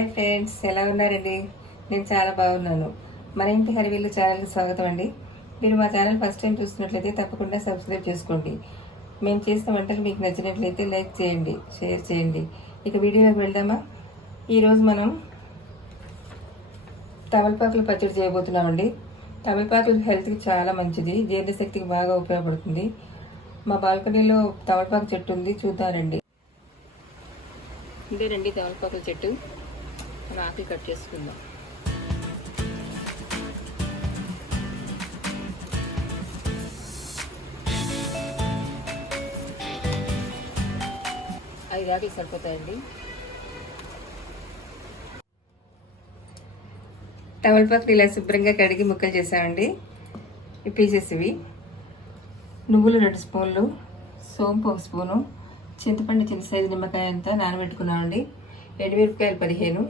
Hi friends, ఎలా ఉన్నారండి? నేను చాలా బాగున్నాను. మన ఇంటి హరివిల్లు ఛానల్కి స్వాగతం అండి. మీరు మా ఛానల్ ఫస్ట్ టైం చూస్తున్నట్లయితే తప్పకుండా సబ్స్క్రైబ్ చేసుకోండి. మేము చేసిన వంటలు మీకు నచ్చినట్లయితే లైక్ చేయండి, షేర్ చేయండి. ఇక వీడియోలోకి వెళ్దామా? ఈరోజు మనం తమలపాకులు పచ్చడి చేయబోతున్నామండి. తమలపాకులు హెల్త్కి చాలా మంచిది, జీర్ణశక్తికి బాగా ఉపయోగపడుతుంది. మా బాల్కనీలో తమలపాకు చెట్టు ఉంది, చూద్దారండి. ఇదేనండి తమలపాకుల చెట్టు. మనం ఆకులు కట్ చేసుకుందాం. ఐదు ఆకులు సరిపోతాయండి. తమలపాకులు ఇలా శుభ్రంగా కడిగి ముక్కలు చేసామండి. ఈ పీసెస్ ఇవి. నువ్వులు 2 స్పూన్లు, సోంపు 1 స్పూను, చింతపండు చిన్న సైజు నిమ్మకాయ అంతా నానబెట్టుకున్నామండి. ఎండుమిరపకాయలు 15,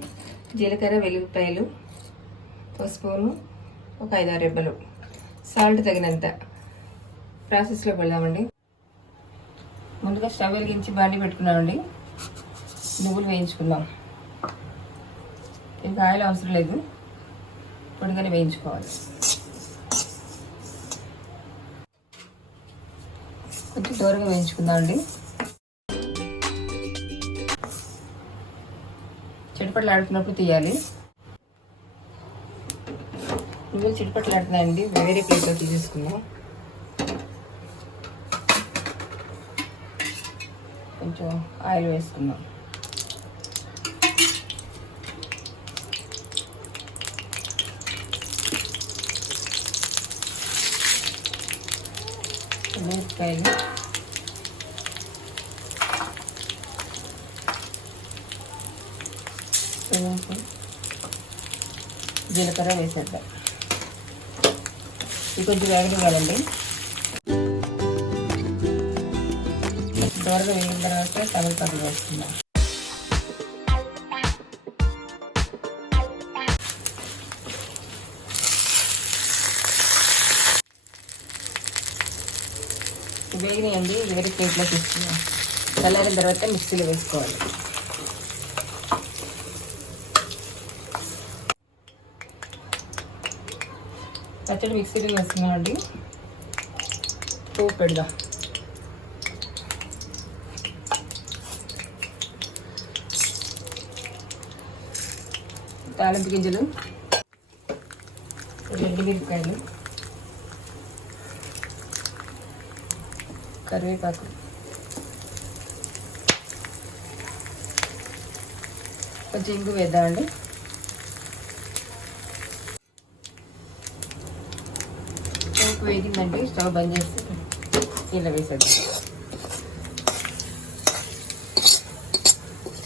జీలకర్ర వెల్లుల్లిపాయలు 1 స్పూను, ఒక 5-6 రెబ్బలు, సాల్ట్ తగినంత. ప్రాసెస్లోకి వెళ్దామండి. ముందుగా స్టవ్ వెలిగించి బాండి పెట్టుకున్నామండి. నువ్వులు వేయించుకుందాం. ఇంకా ఆయిల్ అవసరం లేదు, పొడిగానే వేయించుకోవాలి. కొంచెం దూరంగా వేయించుకుందామండి. చిటపట్లు ఆడుతున్నప్పుడు తీయాలి. నువ్వులు చిటపట్లు ఆడుతున్నాయండి, వేరే ప్లేట్లో తీసేసుకుందాం. కొంచెం ఆయిల్ వేసుకుందాం. మిరపకాయలు, సోంపు, జీలకర్ర వేసేద్దాం. ఇది కొంచెం వేగనివ్వాలండి. దూరగా వేగిన తర్వాత తమలపాకులు వేసుకుందాం. వేగినాయండి, వేరే ప్లేట్లో తీసుకున్నాం. చల్లారిన తర్వాత మిక్సీలో వేసుకోవాలి. పచ్చడి మిక్సీలో వేసుకున్నామండి. పోపు పెడదాం. తాలింపు గింజలు, 2 మిరపకాయలు, కరివేపాకు, కొంచెం ఇంగు వేద్దామండి. పోపు వేగిందండి, స్టవ్ బంద్ చేసి ఇలా వేసేద్దాం.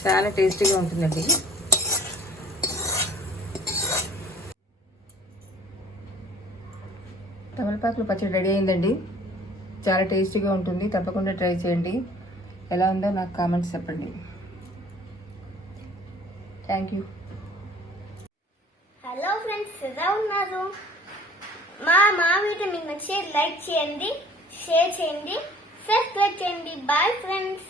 చాలా టేస్టీగా ఉంటుందండి. తమలపాకులు పచ్చడి రెడీ అయిందండి. చాలా టేస్టీగా ఉంటుంది, తప్పకుండా ట్రై చేయండి. ఎలా ఉందో నాకు కామెంట్స్ చెప్పండి. Thank you. హలో ఫ్రెండ్స్, ఎలా ఉన్నారు? మా వీడియో మీకు నచ్చితే లైక్ చేయండి, షేర్ చేయండి, సబ్స్క్రైబ్ చేయండి. Bye friends.